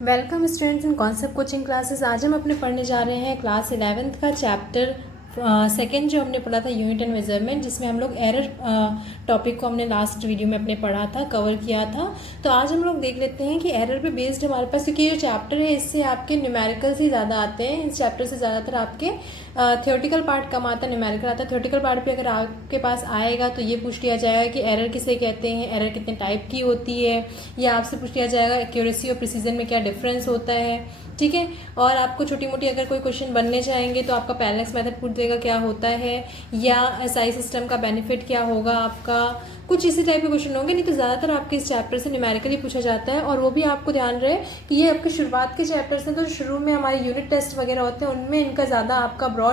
Welcome students in concept coaching classes. आज हम अपने पढ़ने जा रहे हैं क्लास 11th का चैप्टर सेकेंड जो हमने पढ़ा था यूनिट एंड मेजरमेंट, जिसमें हम लोग एरर टॉपिक को हमने लास्ट वीडियो में अपने पढ़ा था, कवर किया था। तो आज हम लोग देख लेते हैं कि एरर पे बेस्ड हमारे पास, क्योंकि ये चैप्टर है इससे आपके न्यूमेरिकल्स ही ज़्यादा आते हैं। इस चैप्टर से ज़्यादातर आपके थियोरेटिकल पार्ट कम आता है, न्यूमेरिकल आता है। थियोरेटिकल पार्ट पे अगर आपके पास आएगा तो ये पूछ लिया जाएगा कि एरर किसे कहते हैं, एरर कितने टाइप की होती है, या आपसे पूछ लिया जाएगा एक्यूरेसी और प्रिसीजन में क्या डिफरेंस होता है, ठीक है। और आपको छोटी मोटी अगर कोई क्वेश्चन बनने चाहेंगे तो आपका पैरेलल मेथड पूछ देगा क्या होता है, या एसआई सिस्टम का बेनिफिट क्या होगा आपका, कुछ इसी टाइप के क्वेश्चन होंगे। नहीं तो ज़्यादातर आपके इस चैप्टर से न्यूमेरिकली पूछा जाता है। और वो भी आपको ध्यान रहे कि ये आपके शुरुआत के चैप्टर्स हैं, तो शुरू में हमारे यूनिट टेस्ट वगैरह होते हैं, उनमें इनका ज़्यादा आपका ब्रॉड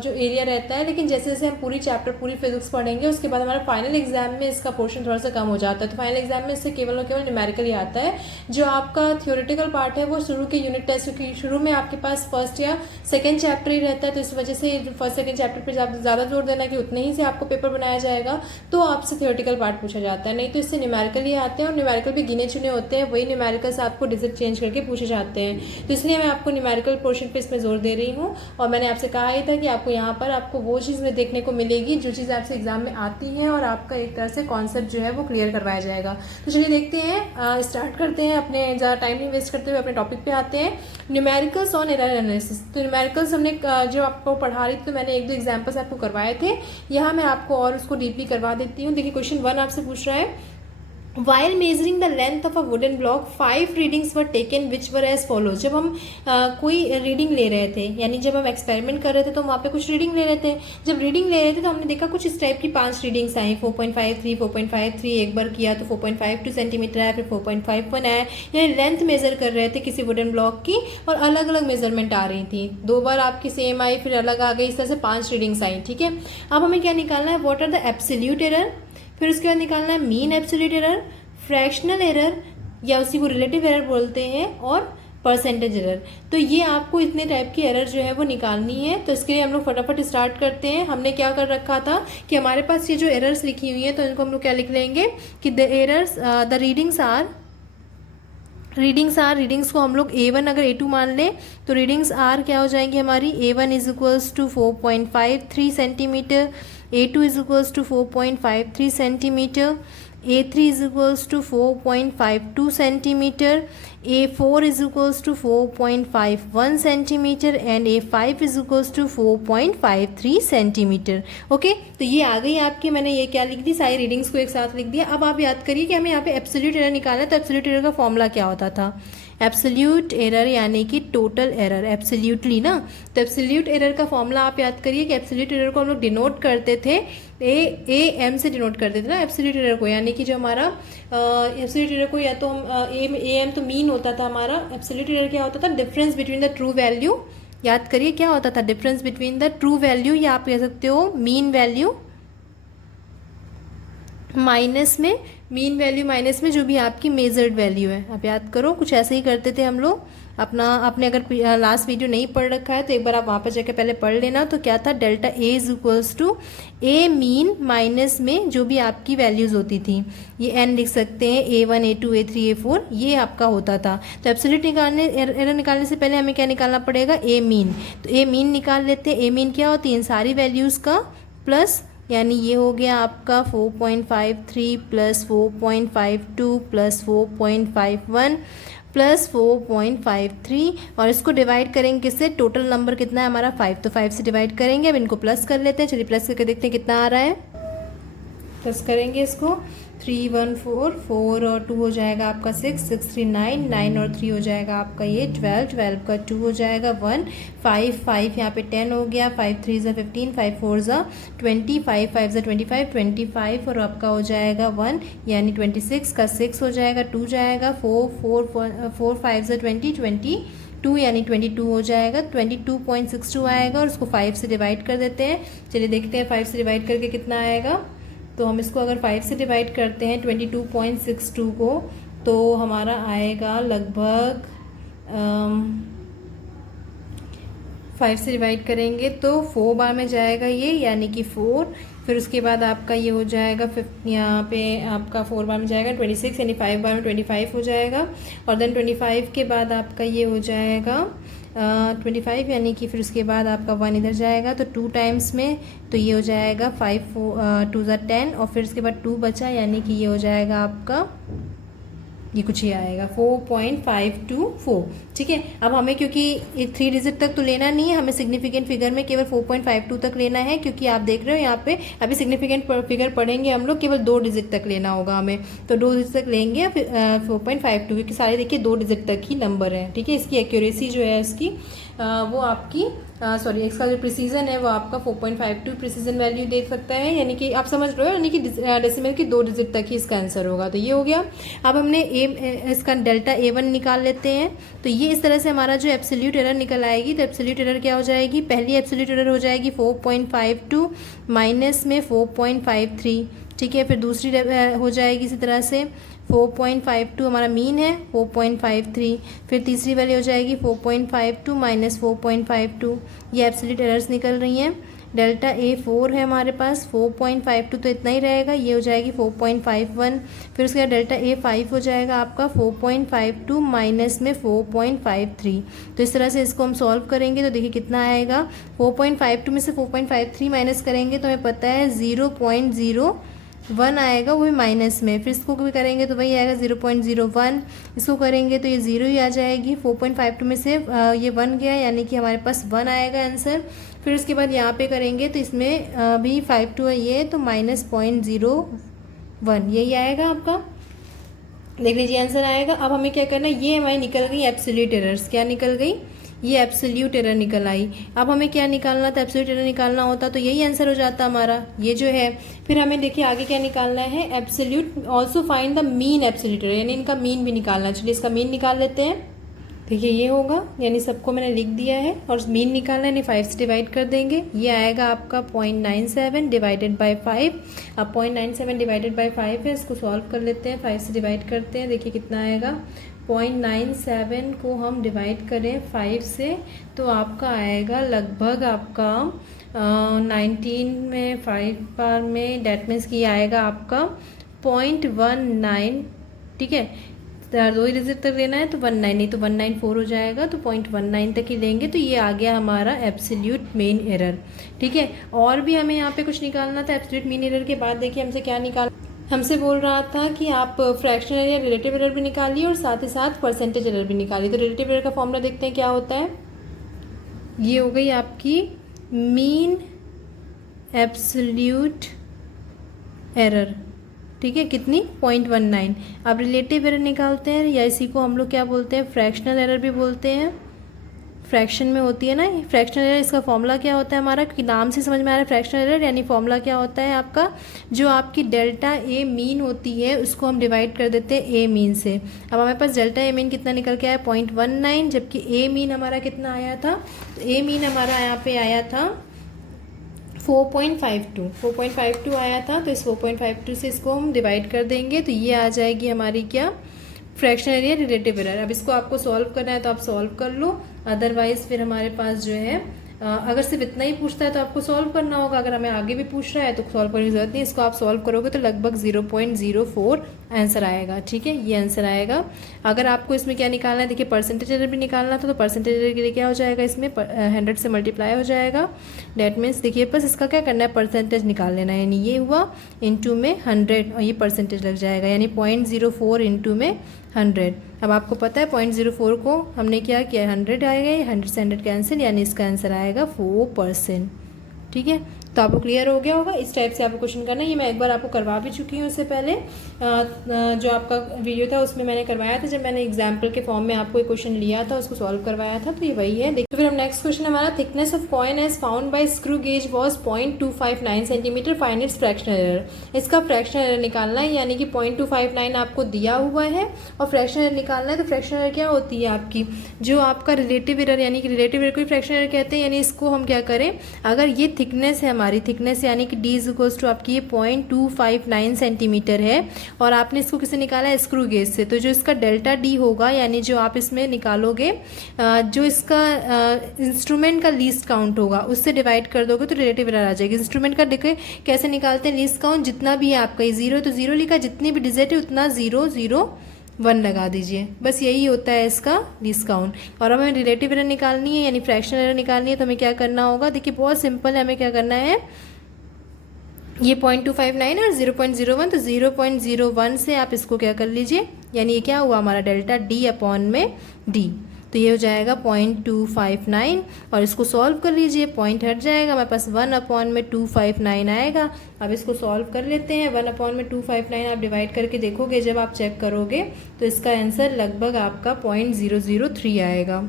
जो एरिया रहता है। लेकिन जैसे जैसे हम पूरी चैप्टर पूरी फिजिक्स पढ़ेंगे उसके बाद हमारा फाइनल एग्जाम में इसका पोर्शन थोड़ा सा कम हो जाता है। तो फाइनल एग्जाम में इससे केवल और केवल न्यूमेरिकल ही आता है। जो आपका थियोरेटिकल पार्ट है वो शुरू के यूनिट टेस्ट, क्योंकि शुरू में आपके पास फर्स्ट या सेकेंड चैप्टर ही रहता है, तो इस वजह से फर्स्ट सेकेंड चैप्टर पर ज़्यादा जोर देना कि उतने ही से आपको पेपर बनाया जाएगा, तो आपसे थियोरेटिकल पार्ट पूछा जाता है। नहीं तो इससे न्यूमेरिकल ही आते हैं, और न्यूमेरिकल भी गिने चुने होते हैं, वही न्यूमेरिकल से आपको डिजिट चेंज करके पूछे जाते हैं। तो इसलिए मैं आपको न्यूमेरिकल पोर्शन पे इसमें जोर दे रही हूँ। और मैंने आपसे कहा ही था कि आपको यहाँ पर आपको वो चीज़ में देखने को मिलेगी जो चीज़ आपसे एग्जाम में आती है, और आपका एक तरह से कॉन्सेप्ट जो है वो क्लियर करवाया जाएगा। तो चलिए देखते हैं, स्टार्ट करते हैं, अपने ज़्यादा टाइम नहीं वेस्ट करते हुए अपने टॉपिक पे आते हैं, न्यूमेरिकल्स ऑन एरर एनालिसिस। तो न्यूमेरिकल्स हमने जो आपको पढ़ा रही थी तो मैंने एक दो एग्जाम्पल्स आपको करवाए थे, यहाँ मैं आपको और उसको डीपली करवा देती हूँ। देखिए क्वेश्चन 1 आपसे पूछ रहा है, While measuring the length of a wooden block, 5 readings were taken which were as follows। जब हम कोई रीडिंग ले रहे थे, यानी जब हम एक्सपेरिमेंट कर रहे थे तो वहाँ पे कुछ रीडिंग ले रहे थे। जब रीडिंग ले रहे थे तो हमने देखा कुछ इस टाइप की 5 रीडिंग्स आई, 4.53, 4.53, एक बार किया तो 4.52 सेंटीमीटर आया, फिर 4.51 आया। यानी लेंथ मेजर कर रहे थे किसी वुडन ब्लॉक की, और अलग अलग मेजरमेंट आ रही थी। 2 बार आपकी सेम आई, फिर अलग आ गई, इस तरह से 5 रीडिंग्स आई, ठीक है। अब हमें क्या निकालना है, what are the absolute error, फिर उसके बाद निकालना है mean absolute error, fractional error या उसी को रिलेटिव एरर बोलते हैं, और परसेंटेज एरर। तो ये आपको इतने टाइप की एरर जो है वो निकालनी है। तो इसके लिए हम लोग फटाफट स्टार्ट करते हैं। हमने क्या कर रखा था कि हमारे पास ये जो एरर्स लिखी हुई है तो इनको हम लोग क्या लिख लेंगे कि द एरर्स द रीडिंग्स को हम लोग A1 अगर A2 मान लें तो रीडिंग्स आर क्या हो जाएंगी हमारी, A1 is equals to 4.53 centimetre, A2 is equals to 4.53 centimetre, A3 is equals to 4.52 centimeter, A4 is equals to 4.51 centimeter and A5 is equals to 4.53 centimeter। Okay, तो ये आ गई आपकी, मैंने ये क्या लिख दी, सारी रीडिंग्स को एक साथ लिख दिया। अब आप याद करिए कि हमें यहाँ पे एब्सोल्यूट एरर निकालना है। तो एब्सोल्यूट एरर का फॉर्मूला क्या होता था, एब्सोल्यूट एरर यानी कि टोटल एरर, एब्सोल्यूटली ना। तो एब्सोल्यूट एरर का फॉर्मूला आप याद करिए कि एब्सोल्यूट एरर को हम लोग डिनोट करते थे एम से डिनोट करते थे ना एब्सोल्यूट एरर को, यानी कि जो हमारा एब्सोल्यूट एरर को या तो हम एम तो मीन होता था हमारा। एब्सोल्यूट एरर क्या होता था, difference between the true value. याद करिए क्या होता था, difference between the true value, या आप कह सकते हो मीन वैल्यू माइनस में, मीन वैल्यू माइनस में जो भी आपकी मेजर्ड वैल्यू है। आप याद करो कुछ ऐसे ही करते थे हम लोग अपना। आपने अगर लास्ट वीडियो नहीं पढ़ रखा है तो एक बार आप वहाँ पर जाकर पहले पढ़ लेना। तो क्या था, delta A is equals to A mean minus में जो भी आपकी वैल्यूज़ होती थी, ये एन लिख सकते हैं, A1 A2 A3 A4, ये आपका होता था। तो एब्सोल्यूट एरर निकालने से पहले हमें क्या निकालना पड़ेगा, ए मीन। तो ए मीन निकाल लेते हैं। ए मीन क्या होती है, इन सारी वैल्यूज़ का प्लस, यानी ये हो गया आपका 4.53 प्लस 4.52 प्लस 4.51 प्लस 4.53, और इसको डिवाइड करेंगे किससे, टोटल नंबर कितना है हमारा 5, तो 5 से डिवाइड करेंगे। अब इनको प्लस कर लेते हैं, चलिए प्लस करके देखते हैं कितना आ रहा है। प्लस करेंगे इसको, 3 1 4 4 और 2 हो जाएगा आपका 6 6 3 9 9 और 3 हो जाएगा आपका ये 12 12 का 2 हो जाएगा 1 5 5 यहाँ पे 10 हो गया, 5 3 ज़ा 15 5 4 ज़ा 20 5 5 ज़ा 25 25 और आपका हो जाएगा 1, यानी 26 का 6 हो जाएगा, 2 जाएगा, 4 5 ज़ा 20 22 यानी 22 हो जाएगा, 22.62 आएगा, और उसको 5 से डिवाइड कर देते हैं। चलिए देखते हैं 5 से डिवाइड करके कितना आएगा। तो हम इसको अगर 5 से डिवाइड करते हैं 22.62 को, तो हमारा आएगा लगभग 5 से डिवाइड करेंगे तो 4 बार में जाएगा ये, यानी कि 4। फिर उसके बाद आपका ये हो जाएगा यहाँ पे आपका 4 बार में जाएगा 26, यानी 5 बार में 25 हो जाएगा। और देन 25 के बाद आपका ये हो जाएगा 25, यानी कि फिर उसके बाद आपका 1 इधर जाएगा तो 2 टाइम्स में, तो ये हो जाएगा 5 2 ज़ा 10, और फिर उसके बाद 2 बचा, यानी कि ये हो जाएगा आपका, ये कुछ ही आएगा 4.524। ठीक है, अब हमें क्योंकि 3 डिजिट तक तो लेना नहीं है, हमें सिग्निफिकेंट फिगर में केवल 4.52 तक लेना है, क्योंकि आप देख रहे हो यहाँ पे अभी सिग्निफिकेंट फिगर पढ़ेंगे हम लोग, केवल 2 डिजिट तक लेना होगा हमें, तो 2 डिजिट तक लेंगे 4.52, क्योंकि सारे देखिए 2 डिजिट तक ही नंबर है। ठीक है, इसकी एक्यूरेसी जो है उसकी वो आपकी इसका जो प्रिसीजन है वो आपका 4.52 प्रिसीजन वैल्यू दे सकता है, यानी कि आप समझ रहे हो, यानी कि डेसिमल की 2 डिजिट तक ही इसका आंसर होगा। तो ये हो गया। अब हमने इसका डेल्टा A1 निकाल लेते हैं, तो ये इस तरह से हमारा जो एब्सोल्यूट एरर निकल आएगी। तो एब्सोल्यूट एरर क्या हो जाएगी, पहली एब्सोल्यूट एरर हो जाएगी 4.52 माइनस में 4.53। ठीक है, फिर दूसरी हो जाएगी इसी तरह से 4.52 हमारा मीन है 4.53, फिर तीसरी वाली हो जाएगी 4.52 माइनस 4.52। ये एब्सोल्यूट एरर्स निकल रही हैं। डेल्टा A4 है हमारे पास 4.52, तो इतना ही रहेगा, ये हो जाएगी 4.51। फिर उसके बाद डेल्टा A5 हो जाएगा आपका 4.52 माइनस में 4.53। तो इस तरह से इसको हम सॉल्व करेंगे तो देखिए कितना आएगा, 4.52 में से 4.53 माइनस करेंगे तो हमें पता है 0.01 आएगा, वो भी माइनस में। फिर इसको भी करेंगे तो वही आएगा 0.01, इसको करेंगे तो ये 0 ही आ जाएगी। 4.52 में से ये 1 गया, यानी कि हमारे पास 1 आएगा आंसर। फिर उसके बाद यहाँ पे करेंगे तो इसमें भी 52 है ये, तो माइनस 0.01 यही आएगा आपका, देख लीजिए आंसर आएगा। अब हमें क्या करना है, ये हमारी निकल गई एब्सोल्यूट एरर्स, क्या निकल गई, ये एब्सोल्यूट एरर निकल आई। अब हमें क्या निकालना था, एब्सोल्यूट एरर निकालना होता तो यही आंसर हो जाता हमारा, ये जो है। फिर हमें देखिए आगे क्या निकालना है, absolute also find the mean absolute error, यानी इनका मीन भी निकालना। चलिए इसका मीन निकाल लेते हैं। देखिए ये होगा, यानी सबको मैंने लिख दिया है, और मीन निकालना है, यानी 5 से डिवाइड कर देंगे। ये आएगा आपका 0.97 डिवाइडेड बाई 5। अब 0.97 डिवाइडेड बाई 5 है, इसको सॉल्व कर लेते हैं, 5 से डिवाइड करते हैं, देखिए कितना आएगा। 0.97 को हम डिवाइड करें 5 से तो आपका आएगा लगभग आपका 19 में 5 बार में, डेट मीन्स की आएगा आपका 0.19। ठीक है, 2 ही डिजिट तक लेना है तो 19 नहीं तो 194 हो जाएगा, तो 0.19 तक ही लेंगे। तो ये आ गया हमारा एब्सोल्यूट मीन एरर। ठीक है, और भी हमें यहाँ पे कुछ निकालना था। एब्सोल्यूट मीन एरर के बाद देखिए हमसे क्या निकाल, हमसे बोल रहा था कि आप फ्रैक्शनल एरर या रिलेटिव एरर भी निकालिए और साथ ही साथ परसेंटेज एरर भी निकालिए। तो रिलेटिव एरर का फॉर्मूला देखते हैं क्या होता है। ये हो गई आपकी मीन एब्सोल्यूट एरर, ठीक है, कितनी 0.19। अब रिलेटिव एरर निकालते हैं, या इसी को हम लोग क्या बोलते हैं, फ्रैक्शनल एरर भी बोलते हैं। फ्रैक्शन में होती है ना फ्रैक्शनल एरर, इसका फॉर्मूला क्या होता है हमारा, क्योंकि नाम से समझ में आ रहा है फ्रैक्शनल एरर, यानी फॉर्मूला क्या होता है आपका, जो आपकी डेल्टा ए मीन होती है उसको हम डिवाइड कर देते हैं ए मीन से। अब हमारे पास डेल्टा ए मीन कितना निकल के आया 0.19, जबकि ए मीन हमारा कितना आया था, तो ए मीन हमारा यहाँ पे आया था 4.52 आया था। तो इस 4.52 से इसको हम डिवाइड कर देंगे तो ये आ जाएगी हमारी क्या, फ्रैक्शनल एरर रिलेटिव एरर। अब इसको आपको सॉल्व करना है तो आप सॉल्व कर लो, अदरवाइज फिर हमारे पास जो है अगर सिर्फ इतना ही पूछता है तो आपको सॉल्व करना होगा, अगर हमें आगे भी पूछ रहा है तो सॉल्व करने की जरूरत नहीं। इसको आप सॉल्व करोगे तो लगभग 0.04 आंसर आएगा। ठीक है, ये आंसर आएगा। अगर आपको इसमें क्या निकालना है, देखिए परसेंटेज एरर भी निकालना था, तो परसेंटेज एरर के लिए क्या हो जाएगा, इसमें 100 से मल्टीप्लाई हो जाएगा। डेट मीन्स देखिए बस इसका क्या करना है, परसेंटेज निकाल लेना है, यानी ये हुआ इंटू में 100 और ये परसेंटेज लग जाएगा, यानी 0.04 इंटू में 100। अब आपको पता है 0.04 को हमने क्या किया, 100 आएगा, 100 से 100 कैंसिल, यानी इसका आंसर आएगा 4%। ठीक है, तो आपको क्लियर हो गया होगा। इस टाइप से आपको क्वेश्चन करना है। ये मैं एक बार आपको करवा भी चुकी हूँ इससे पहले, जो आपका वीडियो था उसमें मैंने करवाया था, जब मैंने एग्जाम्पल के फॉर्म में आपको एक क्वेश्चन लिया था उसको सॉल्व करवाया था, तो ये वही है। देखो फिर हम नेक्स्ट क्वेश्चन, हमारा thickness of coin as found by screw gauge was 0.259 centimetre, find its fractional error. इसका फ्रैक्शनल एरर निकालना है, यानी कि 0.259 आपको दिया हुआ है और फ्रैक्शनल एरर निकालना है। तो फ्रैक्शनल एरर क्या होती है आपकी, जो आपका रिलेटिव एरर, यानी कि रिलेटिव एरर को फ्रैक्शनल एरर कहते हैं। यानी इसको हम क्या करें, अगर ये थिकनेस है हमारी, थिकनेस यानी कि डी इज इक्वल्स टू आपकी ये 0.259 सेंटीमीटर है और आपने इसको किससे निकाला है, स्क्रू गेज से, तो जो इसका डेल्टा डी होगा, यानी जो आप इसमें निकालोगे, जो इसका इंस्ट्रूमेंट का लीस्ट काउंट होगा उससे डिवाइड कर दोगे तो रिलेटिव एरर आ जाएगी। इंस्ट्रूमेंट का देखिए कैसे निकालते हैं, लीस्ट काउंट जितना भी है आपका, ये 0 तो 0 लिखा, जितनी भी डिजिट है उतना 0 0 1 लगा दीजिए, बस यही होता है इसका लीस्ट काउंट। और हमें रिलेटिव एरर निकालनी है यानी फ्रैक्शनल एरर निकालनी है, तो हमें क्या करना होगा, देखिए बहुत सिंपल है, हमें क्या करना है, ये 0.259 और 0.01, तो 0.01 से आप इसको क्या कर लीजिए, यानी ये क्या हुआ हमारा डेल्टा डी अपॉन में डी, तो ये हो जाएगा 0.259 और इसको सॉल्व कर लीजिए, पॉइंट हट जाएगा, हमारे पास 1/259 आएगा। अब इसको सॉल्व कर लेते हैं, 1/259 आप डिवाइड करके देखोगे, जब आप चेक करोगे तो इसका आंसर लगभग आपका 0.003 आएगा,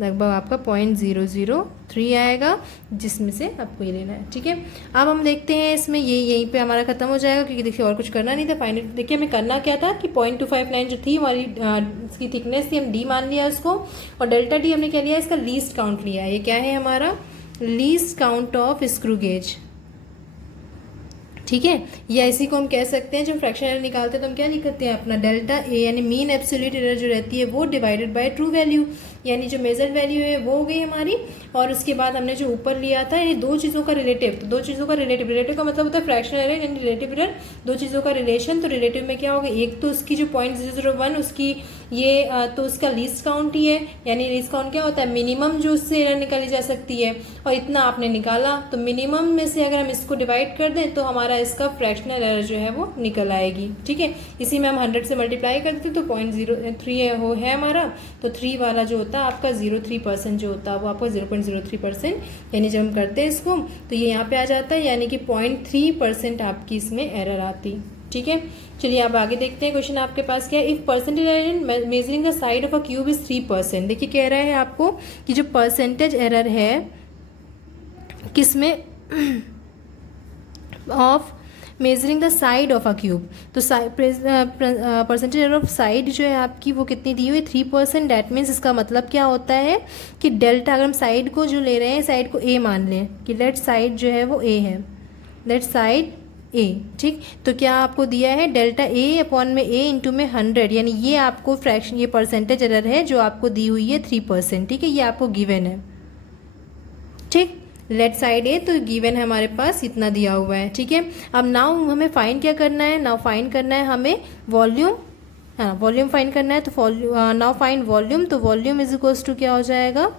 लगभग आपका 0.003 आएगा, जिसमें से आपको ये लेना है। ठीक है, अब हम देखते हैं इसमें, ये यहीं पे हमारा खत्म हो जाएगा क्योंकि देखिए और कुछ करना नहीं था। फाइनल देखिए हमें करना क्या था कि 0.259 जो थी हमारी इसकी थिकनेस थी, हम डी मान लिया उसको, और डेल्टा डी हमने क्या लिया, इसका लीस्ट काउंट लिया है। ये क्या है हमारा least count of screw gauge. ठीक है, या इसी को हम कह सकते हैं, जब फ्रैक्शन एरर निकालते हैं तो हम क्या लिखते हैं, अपना डेल्टा ए यानी मीन एब्सोल्यूट एरर जो रहती है वो डिवाइडेड बाय ट्रू वैल्यू, यानी जो मेजर्ड वैल्यू है वो हो गई हमारी। और उसके बाद हमने जो ऊपर लिया था ये दो चीज़ों का रिलेटिव, तो दो चीज़ों का रिलेटिव का मतलब होता है फ्रैक्शन एरर यानी रिलेटिव एरर, दो चीज़ों का रिलेशन। तो रिलेटिव में क्या होगा, एक तो उसकी जो 0.001 उसकी ये तो उसका लीस्ट काउंट ही है, यानी लीस्ट काउंट क्या होता है, मिनिमम जो उससे एरर निकाली जा सकती है, और इतना आपने निकाला, तो मिनिमम में से अगर हम इसको डिवाइड कर दें तो हमारा इसका फ्रैक्शनल एरर जो है वो निकल आएगी। ठीक है, इसी में हम 100 से मल्टीप्लाई करते तो 0.03 हो है हमारा, तो 3 वाला जो होता है आपका 0.3% जो होता है वो आपका 0.03%, यानी जब हम करते हैं इसको तो ये यहाँ पे आ जाता है, यानी कि 0.3% आपकी इसमें एरर आती। ठीक है, चलिए अब आगे देखते हैं, क्वेश्चन आपके पास क्या है, if percentage error in measuring the side of a cube is 3%। देखिए कह रहा है आपको कि जो परसेंटेज एरर है किसमें, of measuring the side of a cube, तो परसेंटेज एरर ऑफ साइड जो है आपकी वो कितनी दी हुई है, 3%। डैट मीन्स इसका मतलब क्या होता है कि डेल्टा, अगर हम साइड को जो ले रहे हैं, साइड को ए मान लें कि लेट साइड जो है वो ए है, लेट साइड ए। ठीक, तो क्या आपको दिया है डेल्टा ए अपॉन में ए इंटू में 100, यानी ये आपको फ्रैक्शन, ये परसेंटेज एरर है जो आपको दी हुई है 3%। ठीक है, ये आपको गिवन है। ठीक, लेट साइड ए तो गिवन है हमारे पास, इतना दिया हुआ है। ठीक है, अब नाउ हमें फाइंड क्या करना है, नाउ फाइंड करना है हमें वॉल्यूम, हाँ वॉल्यूम फाइंड करना है, तो नाउ फाइंड वॉल्यूम, तो वॉल्यूम इज इक्वल्स टू क्या हो जाएगा,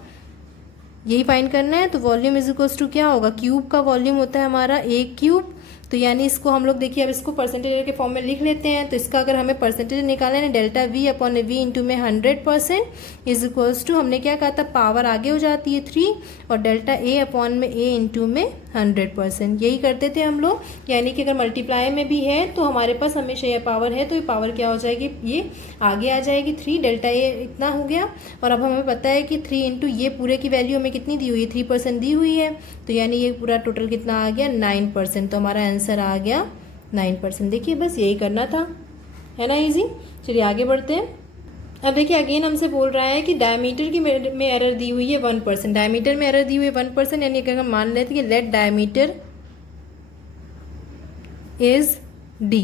यही फाइंड करना है, तो वॉल्यूम इज इक्वल्स टू क्या होगा, क्यूब का वॉल्यूम होता है हमारा एक क्यूब, तो यानी इसको हम लोग देखिए अब इसको परसेंटेज एरर के फॉर्म में लिख लेते हैं, तो इसका अगर हमें परसेंटेज निकालना है delta V upon V into में 100% इज इक्वल्स टू, हमने क्या कहा था, पावर आगे हो जाती है 3 और डेल्टा ए अपॉन में ए इंटू में 100%, यही करते थे हम लोग, यानी कि अगर मल्टीप्लाई में भी है तो हमारे पास हमेशा यह पावर है, तो ये पावर क्या हो जाएगी, ये आगे आ जाएगी 3, डेल्टा ए इतना हो गया, और अब हमें पता है कि 3 इंटू ये पूरे की वैल्यू हमें कितनी दी हुई है, 3% दी हुई है, तो यानी ये पूरा टोटल कितना आ गया 9%, तो हमारा आंसर आ गया 9%। देखिए बस यही करना था, है ना, इजी। चलिए आगे बढ़ते हैं। अब देखिए अगेन हमसे बोल रहा है कि डायमीटर की में एरर दी हुई है 1%, डायमीटर में एरर दी हुई है 1%, यानी अगर हम मान लेते हैं कि लेट डायमीटर इज डी।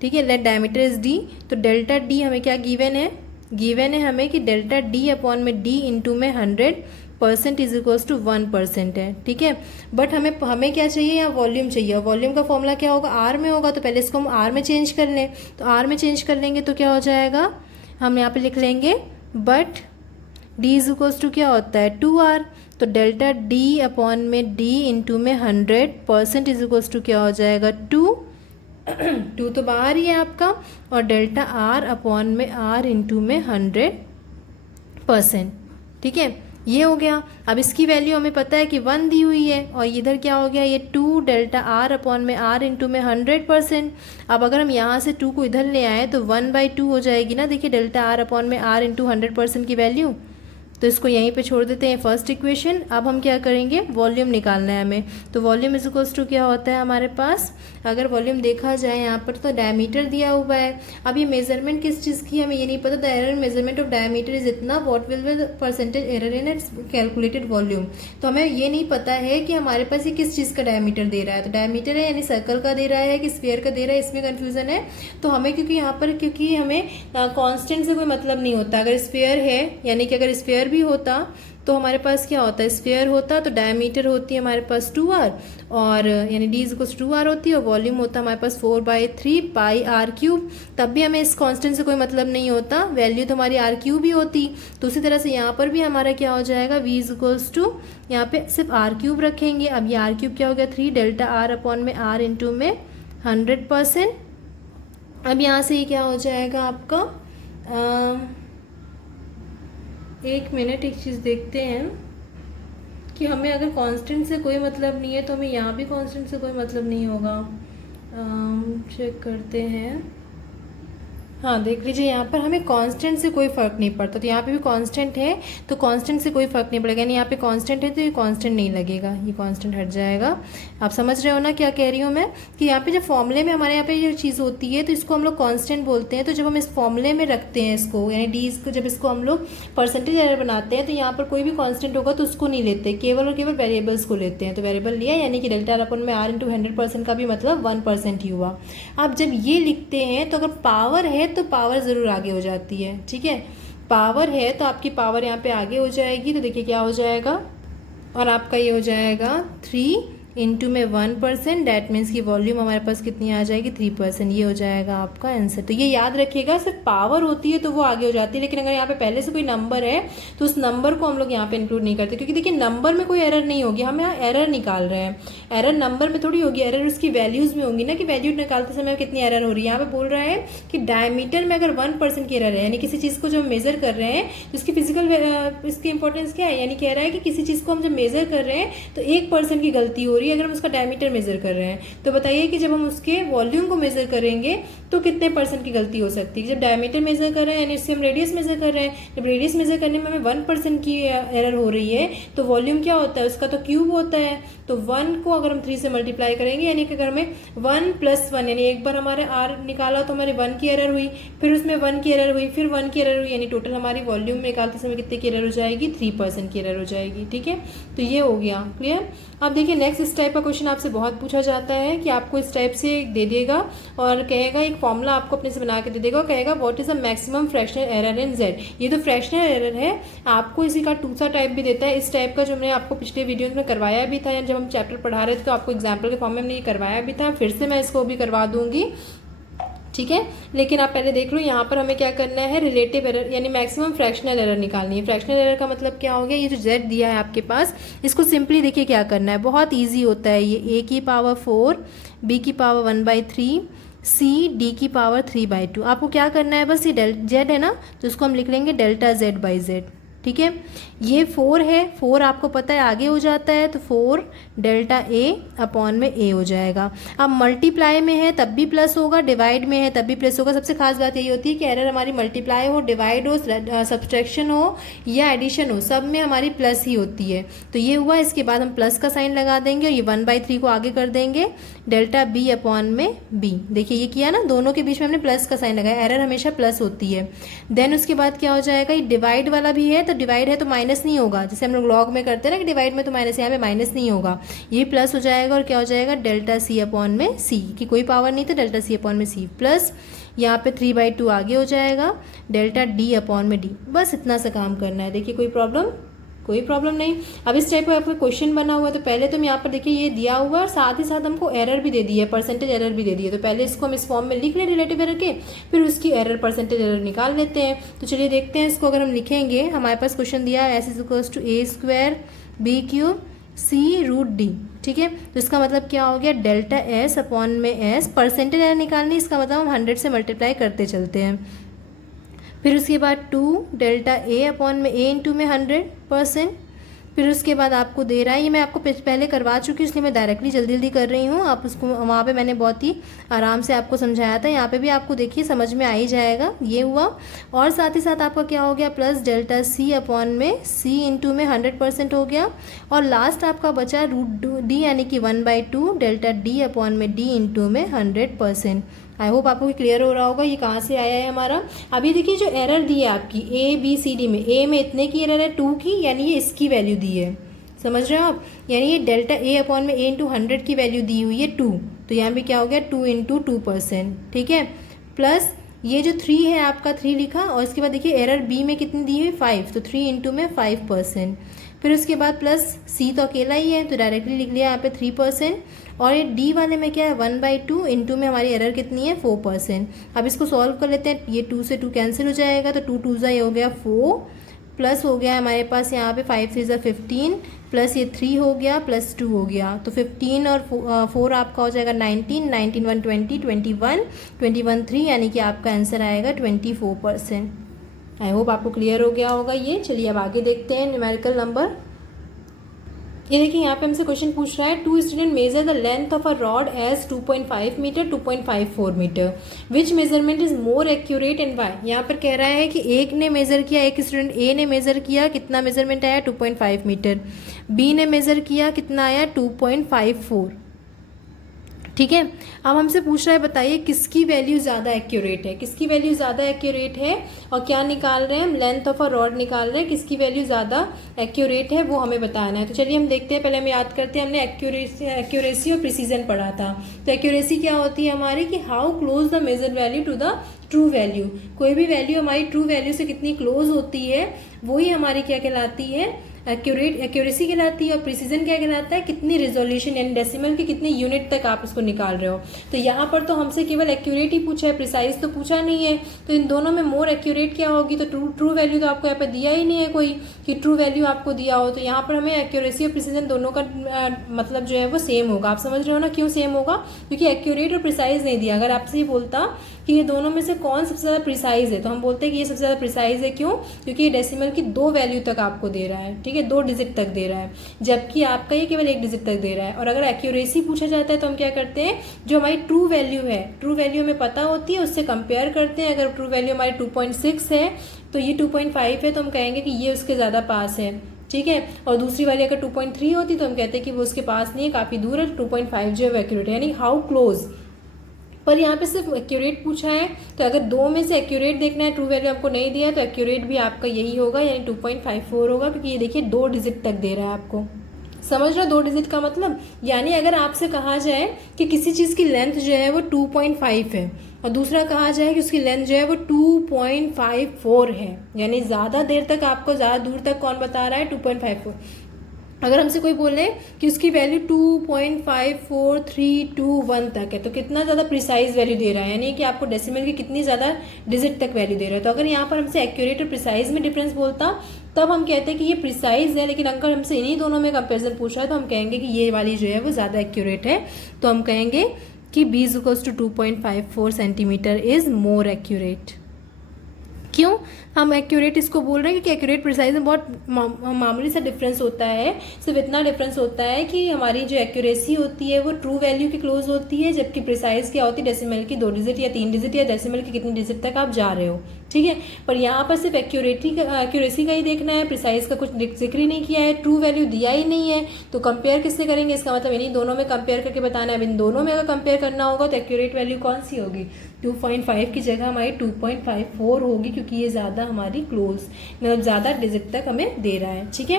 ठीक है, लेट डायमीटर इज डी, तो डेल्टा डी हमें क्या गिवन है, गिवन है हमें कि डेल्टा डी अपॉन में डी इंटू में 100% इज इक्वल्स टू 1% है। ठीक है, बट हमें क्या चाहिए, यहाँ वॉल्यूम चाहिए, वॉल्यूम का फॉर्मूला क्या होगा, आर में होगा, तो पहले इसको हम आर में चेंज कर लें, तो आर में चेंज कर लेंगे तो क्या हो जाएगा, हम यहाँ पे लिख लेंगे but D is equals to क्या होता है 2r, तो डेल्टा डी अपॉन में डी इंटू में 100% इज इक्वल्स टू क्या हो जाएगा 2 तो बाहर ही है आपका, और डेल्टा आर अपॉन में आर इंटू में 100%। ठीक है, ये हो गया। अब इसकी वैल्यू हमें पता है कि 1 दी हुई है, और इधर क्या हो गया, ये 2 डेल्टा आर अपॉन में आर इंटू में 100%। अब अगर हम यहाँ से 2 को इधर ले आए तो 1/2 हो जाएगी ना, देखिए डेल्टा आर अपॉन में आर इंटू 100% की वैल्यू, तो इसको यहीं पे छोड़ देते हैं फर्स्ट इक्वेशन। अब हम क्या करेंगे, वॉल्यूम निकालना है हमें, तो वॉल्यूम इज इक्वल्स टू क्या होता है हमारे पास, अगर वॉल्यूम देखा जाए यहाँ पर तो डायमीटर दिया हुआ है। अब ये मेजरमेंट किस चीज़ की हमें ये नहीं पता, the error measurement of diameter is इतना, what will be the percentage error in its calculated volume, तो हमें ये नहीं पता है कि हमारे पास ये किस चीज़ का डायमीटर दे रहा है, तो डायमीटर है यानी सर्कल का दे रहा है कि स्फीयर का दे रहा है, इसमें कन्फ्यूजन है। तो हमें क्योंकि यहाँ पर क्योंकि हमें कॉन्स्टेंट से कोई मतलब नहीं होता, अगर स्फीयर है यानी कि अगर स्फीयर स्फीयर भी होता तो हमारे पास क्या होता है, स्फीयर होता तो डायमीटर होती है हमारे पास 2r, और यानी d इक्वल्स 2r होती है, और वॉल्यूम होता है हमारे पास 4/3 पाई r क्यूब। तब भी हमें इस कांस्टेंट से कोई मतलब नहीं होता, वैल्यू तो हमारी r क्यूब ही होती। तो उसी तरह से यहाँ पर भी हमारा क्या हो जाएगा, v इक्वल्स टू यहाँ पे सिर्फ r क्यूब रखेंगे। अब ये r क्यूब क्या हो गया, 3 डेल्टा r अपॉन में r इंटू में 100%। अब यहाँ से ये क्या हो जाएगा आपका, एक मिनट, एक चीज़ देखते हैं कि हमें अगर कांस्टेंट से कोई मतलब नहीं है तो हमें यहाँ भी कांस्टेंट से कोई मतलब नहीं होगा। चेक करते हैं। हाँ देख लीजिए, यहाँ पर हमें कांस्टेंट से कोई फ़र्क नहीं पड़ता, तो यहाँ पे भी कांस्टेंट है तो कांस्टेंट से कोई फ़र्क नहीं पड़ेगा, यानी यहाँ पे कांस्टेंट है तो ये कांस्टेंट नहीं लगेगा, ये कांस्टेंट हट जाएगा। आप समझ रहे हो ना क्या कह रही हूँ मैं, कि यहाँ पे जब फॉर्मूले में हमारे यहाँ पे जो चीज़ होती है तो इसको हम लोग कांस्टेंट बोलते हैं। तो जब हम इस फॉर्मूले में रखते हैं इसको, यानी डी इसको, जब इसको हम लोग परसेंटेज एरर बनाते हैं तो यहाँ पर कोई भी कॉन्स्टेंट होगा तो उसको नहीं लेते, केवल और केवल वेरिएबल्स को लेते हैं। तो वेरिएबल लिया यानी कि डेल्टा अपन में r इंटू 100% का भी मतलब 1% ही हुआ। अब जब ये लिखते हैं तो अगर पावर है तो पावर ज़रूर आगे हो जाती है, ठीक है। पावर है तो आपकी पावर यहाँ पे आगे हो जाएगी, तो देखिए क्या हो जाएगा, और आपका ये हो जाएगा 3 इंटू में 1%, डैट मीन्स की वॉल्यूम हमारे पास कितनी आ जाएगी, 3%। ये हो जाएगा आपका आंसर। तो ये याद रखिएगा, सिर्फ पावर होती है तो वो आगे हो जाती है, लेकिन अगर यहाँ पे पहले से कोई नंबर है तो उस नंबर को हम लोग यहाँ पे इंक्लूड नहीं करते, क्योंकि देखिए नंबर में कोई एरर नहीं होगी, हम यहाँ एरर निकाल रहे हैं। एरर नंबर में थोड़ी होगी, एरर उसकी वैल्यूज़ में होंगी ना, कि वैल्यू निकालते समय कितनी एरर हो रही है। यहाँ पे बोल रहा है कि डायमीटर में अगर 1% की एरर है, यानी किसी चीज़ को जब मेजर कर रहे हैं तो इसकी फिजिकल इसकी इंपॉर्टेंस क्या है, यानी कह रहा है कि किसी चीज़ को हम जब मेजर कर रहे हैं तो 1% की गलती हो रही है अगर हम उसका डायमीटर मेजर कर रहे हैं। तो बताइए कि जब हम उसके वॉल्यूम को मेजर करेंगे तो कितने % की गलती हो सकती है। जब डायमीटर मेजर कर रहे हैं यानी इससे हम रेडियस मेजर कर रहे हैं, जब रेडियस मेजर करने में हमें 1% की एरर हो रही है तो वॉल्यूम क्या होता है, उसका तो क्यूब होता है। तो 1 को अगर हम 3 से मल्टीप्लाई करेंगे, यानी कि अगर हमें 1 + 1, यानी एक बार हमारे r निकाला तो हमारे 1 की एरर हुई, फिर उसमें 1 की एरर हुई, फिर 1 की एरर हुई, यानी टोटल हमारी वॉल्यूम निकालते समय कितने की एरर हो जाएगी, 3% की एरर हो जाएगी, ठीक है। तो ये हो गया क्लियर। अब देखिए नेक्स्ट, इस टाइप का क्वेश्चन आपसे बहुत पूछा जाता है कि आपको इस टाइप से दे देगा और कहेगा एक फॉर्मूला आपको अपने से बना के दे देगा और कहेगा what is the maximum fractional error in z। ये तो फ्रैक्शनल एरर है, आपको इसी का दूसरा टाइप भी देता है। इस टाइप का जो मैंने आपको पिछले वीडियो में करवाया भी था, जब हम चैप्टर पढ़ा रहे थे तो आपको एग्जाम्पल के फॉर्म में हमने ये करवाया भी था, फिर से मैं इसको भी करवा दूंगी, ठीक है। लेकिन आप पहले देख लो यहाँ पर हमें क्या करना है, रिलेटिव एरर यानी मैक्सिमम फ्रैक्शनल एरर निकालनी है। फ्रैक्शनल एरर का मतलब क्या हो गया, ये जो z दिया है आपके पास, इसको सिंपली देखिए क्या करना है, बहुत ईजी होता है ये। a की पावर 4, b की पावर 1/3, c d की पावर 3/2। आपको क्या करना है, बस ये z है ना तो उसको हम लिख लेंगे डेल्टा z/z, ठीक है। ये 4 है, 4 आपको पता है आगे हो जाता है तो 4 डेल्टा a अपॉन में a हो जाएगा। अब मल्टीप्लाई में है तब भी प्लस होगा, डिवाइड में है तब भी प्लस होगा। सबसे खास बात यही होती है कि एरर हमारी मल्टीप्लाई हो, डिवाइड हो, सब्सट्रैक्शन हो या एडिशन हो, सब में हमारी प्लस ही होती है। तो ये हुआ, इसके बाद हम प्लस का साइन लगा देंगे और ये 1/3 को आगे कर देंगे, डेल्टा b अपॉन में b। देखिए ये किया ना, दोनों के बीच में हमने प्लस का साइन लगाया, एरर हमेशा प्लस होती है। देन उसके बाद क्या हो जाएगा, ये डिवाइड वाला भी है तो डिवाइड है तो माइनस नहीं होगा, जैसे हम लोग लॉग में करते हैं ना कि डिवाइड में तो माइनस, यहाँ पे माइनस नहीं होगा, ये प्लस हो जाएगा और क्या हो जाएगा, डेल्टा सी अपॉन में सी की कोई पावर नहीं तो डेल्टा सी अपॉन में सी, प्लस यहाँ पे 3/2 आगे हो जाएगा, डेल्टा डी अपॉन में डी। बस इतना सा काम करना है। देखिए कोई प्रॉब्लम नहीं। अब इस टाइप का आपका क्वेश्चन बना हुआ है तो पहले तो हम यहाँ पर देखिए ये दिया हुआ है और साथ ही साथ हमको एरर भी दे दी है, परसेंटेज एरर भी दे दी है। तो पहले इसको हम इस फॉर्म में लिख लें रिलेटिव एरर के, फिर उसकी एरर परसेंटेज एरर निकाल लेते हैं। तो चलिए देखते हैं इसको, अगर हम लिखेंगे, हमारे पास क्वेश्चन दिया है s = a² b³ c√d, ठीक है। तो इसका मतलब क्या हो गया, डेल्टा s अपॉन में s, परसेंटेज एरर निकालनी, इसका मतलब हम 100 से मल्टीप्लाई करते चलते हैं। फिर उसके बाद 2 डेल्टा a अपॉन में a इंटू में 100%। फिर उसके बाद आपको दे रहा है, ये मैं आपको पहले करवा चुकी हूँ इसलिए मैं डायरेक्टली जल्दी कर रही हूँ, आप उसको वहाँ पे मैंने बहुत ही आराम से आपको समझाया था, यहाँ पे भी आपको देखिए समझ में आ ही जाएगा। ये हुआ और साथ ही साथ आपका क्या हो गया, प्लस डेल्टा c अपॉन में c इंटू में 100% हो गया और लास्ट आपका बचा √d यानी कि 1/2 डेल्टा d अपॉन में d इंटू में 100%। आई होप आपको क्लियर हो रहा होगा ये कहाँ से आया है हमारा। अभी देखिए जो एरर दी है आपकी ABCD में, A में इतने की एरर है 2 की, यानी ये इसकी वैल्यू दी है, समझ रहे हो आप, यानी ये डेल्टा A अपॉन में A इंटू 100 की वैल्यू दी हुई है 2, तो यहाँ भी क्या हो गया 2 × 2%, ठीक है। प्लस ये जो 3 है आपका 3 लिखा, और इसके बाद देखिए एरर बी में कितनी दी हुई 5, तो 3 इंटू में 5%। फिर उसके बाद प्लस सी तो अकेला ही है तो डायरेक्टली लिख लिया यहाँ पे 3%। और ये डी वाले में क्या है 1/2 इंटू में हमारी एरर कितनी है 4%। अब इसको सॉल्व कर लेते हैं, ये 2 से 2 कैंसिल हो जाएगा, तो 2 2 ये हो गया 4, प्लस हो गया हमारे पास यहाँ पे 5 3 15, प्लस ये 3 हो गया, प्लस 2 हो गया, तो 15 और 4 आपका हो जाएगा 19, 19 1 20, 21, 21 3, यानी कि आपका आंसर आएगा 24%। आई होप आपको क्लियर हो गया होगा ये। चलिए अब आगे देखते हैं न्यूमेरिकल नंबर। ये देखिए यहाँ पे हमसे क्वेश्चन पूछ रहा है, 2 student measure the length of a rod as 2.5 metre 2.54 metre, which measurement is more accurate and why. यहाँ पर कह रहा है कि एक ने मेजर किया, एक स्टूडेंट ए ने मेजर किया, कितना मेजरमेंट आया 2.5 मीटर, बी ने मेजर किया, कितना आया 2.54, ठीक है। अब हमसे पूछ रहा है बताइए किसकी वैल्यू ज़्यादा एक्यूरेट है, किसकी वैल्यू ज़्यादा एक्यूरेट है, और क्या निकाल रहे हैं हम, लेंथ ऑफ अ रॉड निकाल रहे हैं, किसकी वैल्यू ज़्यादा एक्यूरेट है वो हमें बताना है। तो चलिए हम देखते हैं, पहले हम याद करते हैं, हमने एक्यूरेसी और प्रिसीजन पढ़ा था। तो एक्यूरेसी क्या होती है हमारी, कि how close the measure value to the true value, कोई भी वैल्यू हमारी ट्रू वैल्यू से कितनी क्लोज होती है वही हमारी क्या कहलाती है, एक्यूरेसी कहलाती है। और प्रिसीजन क्या कहलाता है, कितनी रिजोल्यूशन यानी डेसिमल की कितनी यूनिट तक आप उसको निकाल रहे हो। तो यहाँ पर तो हमसे केवल एक्यूरेट ही पूछा है, प्रिसाइज तो पूछा नहीं है। तो इन दोनों में मोर एक्यूरेट क्या होगी, तो ट्रू वैल्यू तो आपको यहाँ पे दिया ही नहीं है कोई कि ट्रू वैल्यू आपको दिया हो। तो यहाँ पर हमें एक्यूरेसी और प्रिसीजन दोनों का मतलब जो है वो सेम होगा। आप समझ रहे हो ना क्यों सेम होगा, क्योंकि एक्यूरेट और प्रिसाइज नहीं दिया। अगर आपसे ये बोलता कि ये दोनों में से कौन सबसे ज़्यादा प्रिसाइज है, तो हम बोलते हैं कि ये सबसे ज़्यादा प्रिसाइज है। क्यों, क्योंकि ये डेसिमल की 2 वैल्यू तक आपको दे रहा है, ठीक है, 2 डिजिट तक दे रहा है, जबकि आपका ये केवल 1 डिजिट तक दे रहा है। और अगर एक्यूरेसी पूछा जाता है तो हम क्या करते हैं, जो हमारी ट्रू वैल्यू है, ट्रू वैल्यू हमें पता होती है, उससे कंपेयर करते हैं। अगर ट्रू वैल्यू हमारी 2.6 है तो ये 2.5 है, तो हम कहेंगे कि ये उसके ज़्यादा पास है, ठीक है। और दूसरी वाली अगर 2.3 होती तो हम कहते हैं कि वो उसके पास नहीं है, काफ़ी दूर है, 2.5 जो है वो एक्यूरेट है, यानी हाउ क्लोज। पर यहाँ पे सिर्फ एक्यूरेट पूछा है, तो अगर 2 में से एक्यूरेट देखना है, ट्रू वैल्यू आपको नहीं दिया है, तो एक्यूरेट भी आपका यही होगा, यानी 2.54 होगा, क्योंकि ये देखिए 2 डिजिट तक दे रहा है आपको। समझ रहे हो 2 डिजिट का मतलब, यानी अगर आपसे कहा जाए कि किसी चीज़ की लेंथ जो है वो 2.5 है और दूसरा कहा जाए कि उसकी लेंथ जो है वो 2.54 है, यानी ज़्यादा देर तक आपको ज़्यादा दूर तक कौन बता रहा है 2.54। अगर हमसे कोई बोले कि उसकी वैल्यू 2.54321 तक है, तो कितना ज़्यादा प्रिसाइज वैल्यू दे रहा है, यानी कि आपको डेसिमल की कितनी ज़्यादा डिजिट तक वैल्यू दे रहा है। तो अगर यहाँ पर हमसे एक्यूरेट और प्रिसाइज में डिफरेंस बोलता तब हम कहते हैं कि ये प्रिसाइज है, लेकिन अगर हमसे इन्हीं दोनों में कंपेरिजन पूछा है तो हम कहेंगे कि ये वाली जो है वो ज़्यादा एक्यूरेट है। तो हम कहेंगे कि b = 2.54 centimetre is more accurate. क्यों हम एक्यूरेट इसको बोल रहे हैं, क्योंकि एक्यूरेट प्रिसाइज में बहुत मामूली सा डिफरेंस होता है। सिर्फ इतना डिफरेंस होता है कि हमारी जो एक्यूरेसी होती है वो ट्रू वैल्यू के क्लोज होती है, जबकि प्रिसाइज क्या होती है, डेसिमल की 2 डिजिट या 3 डिजिट या डेसिमल की कितनी डिजिट तक आप जा रहे हो, ठीक है। पर यहाँ पर सिर्फ एक्यूरेसी का ही देखना है, प्रिसाइज का कुछ जिक्र ही नहीं किया है, ट्रू वैल्यू दिया ही नहीं है। तो कंपेयर किससे करेंगे, इसका मतलब इन्हीं दोनों में कंपेयर करके बताना है। अब इन दोनों में अगर कंपेयर करना होगा तो एक्यूरेट वैल्यू कौन सी होगी, 2.5 की जगह हमारी 2.54 होगी, क्योंकि ये ज़्यादा हमारी क्लोज मतलब ज़्यादा डिजिट तक हमें दे रहा है, ठीक है।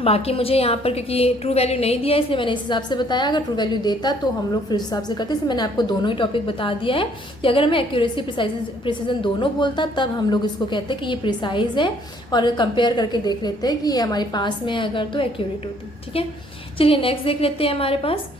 बाकी मुझे यहाँ पर क्योंकि ट्रू वैल्यू नहीं दिया है इसलिए मैंने इस हिसाब से बताया, अगर ट्रू वैल्यू देता तो हम लोग फिर इस हिसाब से करते। इसलिए मैंने आपको दोनों ही टॉपिक बता दिया है कि अगर हमें एक्यूरेसी प्रिसीजन दोनों बोलता तब हम लोग इसको कहते हैं कि ये प्रिसाइज है, और कंपेयर करके देख लेते हैं कि ये हमारे पास में है अगर तो एक्यूरेट होती, ठीक है। चलिए नेक्स्ट देख लेते हैं हमारे पास।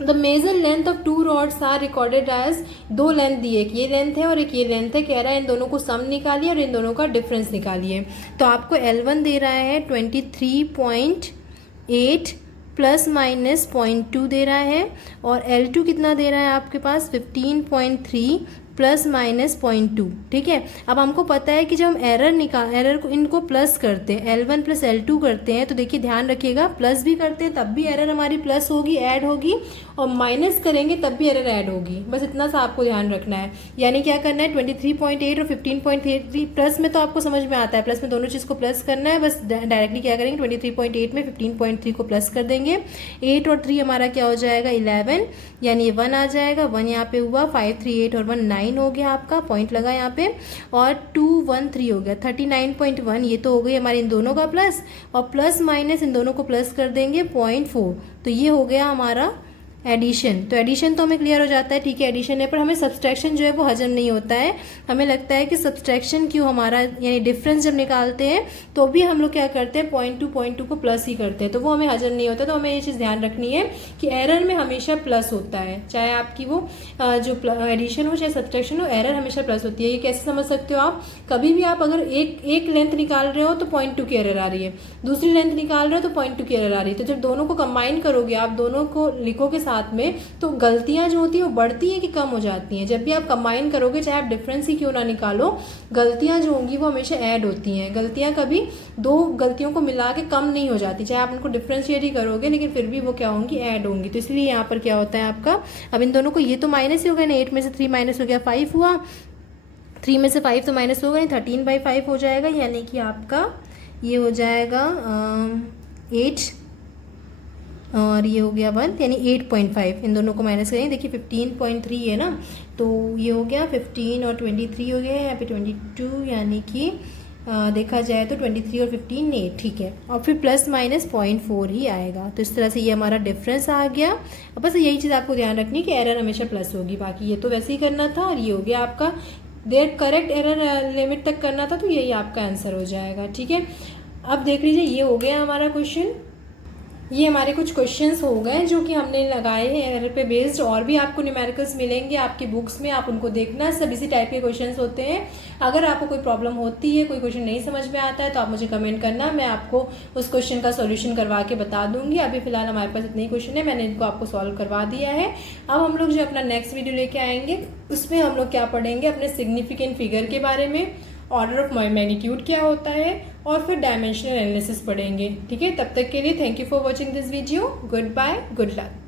The measure length of 2 rods are recorded as, 2 length दी है, एक ये लेंथ है और एक ये लेंथ है। कह रहा है इन दोनों को सम निकालिए और इन दोनों का डिफरेंस निकालिए। तो आपको L1 दे रहा है 23.8 प्लस माइनस 0.2 दे रहा है, और L2 कितना दे रहा है आपके पास 15.3 प्लस माइनस 0.2, ठीक है। अब हमको पता है कि जब हम एरर को इनको प्लस करते हैं, L1 प्लस L2 करते हैं, तो देखिए ध्यान रखिएगा प्लस भी करते हैं तब भी एरर हमारी प्लस होगी, ऐड होगी, और माइनस करेंगे तब भी एरर ऐड होगी। बस इतना सा आपको ध्यान रखना है। यानी क्या करना है, 23.8 और 15.3 प्लस में तो आपको समझ में आता है, प्लस में दोनों चीज़ को प्लस करना है। बस डायरेक्टली क्या करेंगे, 23.8 में 15.3 को प्लस कर देंगे। 8 और 3 हमारा क्या हो जाएगा 11, यानी ये 1 आ जाएगा, 1 यहाँ पे हुआ, 5 3 8 और 1 9 हो गया आपका, पॉइंट लगा यहाँ पे, और 2 1 3 हो गया 39.1। ये तो हो गई हमारे इन दोनों का प्लस, और प्लस माइनस इन दोनों को प्लस कर देंगे 0.4, तो ये हो गया हमारा एडिशन, तो एडिशन तो हमें क्लियर हो जाता है, ठीक है एडिशन है, पर हमें सब्सट्रैक्शन जो है वो हजम नहीं होता है। हमें लगता है कि सब्सट्रैक्शन क्यों, हमारा यानी डिफरेंस जब निकालते हैं तो भी हम लोग क्या करते हैं, 0.2 को प्लस ही करते हैं, तो वो हमें हजम नहीं होता। तो हमें ये चीज़ ध्यान रखनी है कि एरर में हमेशा प्लस होता है, चाहे आपकी वो जो एडिशन हो चाहे सब्सट्रैक्शन हो, एरर हमेशा प्लस होती है। ये कैसे समझ सकते हो आप, कभी भी आप अगर एक लेंथ निकाल रहे हो तो 0.2 की एरर आ रही है, दूसरी लेंथ निकाल रहे हो तो 0.2 की एरर आ रही है, तो जब दोनों को कंबाइन करोगे, आप दोनों को लिखोगे साथ में, तो गलतियां जो होती है वो बढ़ती हैं कि कम हो जाती हैं। जब भी आप कंबाइन करोगे, चाहे आप डिफरेंस ही क्यों ना निकालो, गलतियां जो होंगी वो हमेशा ऐड होती हैं। गलतियां कभी दो गलतियों को मिला के कम नहीं हो जाती, चाहे आप उनको डिफ्रेंशिएट ही करोगे, लेकिन फिर भी वो क्या होंगी, ऐड होंगी। तो इसलिए यहाँ पर क्या होता है आपका, अब इन दोनों को, ये तो माइनस ही हो गया ना, 8 में से 3 माइनस हो गया 5 हुआ, 3 में से 5 तो माइनस होगा नहीं, 13/5 हो जाएगा, यानी कि आपका ये हो जाएगा 8 और ये हो गया 1, यानी 8.5। इन दोनों को माइनस करेंगे, देखिए 15.3 है ना, तो ये हो गया 15 और 23 हो गया है यहाँ पे 22, यानी कि देखा जाए तो 23 और 15 8, ठीक है, और फिर प्लस माइनस 0.4 ही आएगा। तो इस तरह से ये हमारा डिफरेंस आ गया। अब बस यही चीज़ आपको ध्यान रखनी है कि एरर हमेशा प्लस होगी, बाकी ये तो वैसे ही करना था। और ये हो गया आपका देर करेक्ट एरर लिमिट तक करना था, तो यही आपका आंसर हो जाएगा, ठीक है। अब देख लीजिए, ये हो गया हमारा क्वेश्चन। ये हमारे कुछ क्वेश्चंस हो गए जो कि हमने लगाए हैं एरर पे बेस्ड, और भी आपको न्यूमेरिकल्स मिलेंगे आपकी बुक्स में, आप उनको देखना, सब इसी टाइप के क्वेश्चंस होते हैं। अगर आपको कोई प्रॉब्लम होती है, कोई क्वेश्चन नहीं समझ में आता है, तो आप मुझे कमेंट करना, मैं आपको उस क्वेश्चन का सॉल्यूशन करवा के बता दूंगी। अभी फिलहाल हमारे पास इतने ही क्वेश्चन है, मैंने इनको आपको सॉल्व करवा दिया है। अब हम लोग जो अपना नेक्स्ट वीडियो लेके आएंगे, उसमें हम लोग क्या पढ़ेंगे, अपने सिग्निफिकेंट फिगर के बारे में, ऑर्डर ऑफ मैग्नीट्यूड क्या होता है, और फिर डायमेंशनल एनालिसिस पढ़ेंगे, ठीक है। तब तक के लिए thank you for watching this video, goodbye, good luck.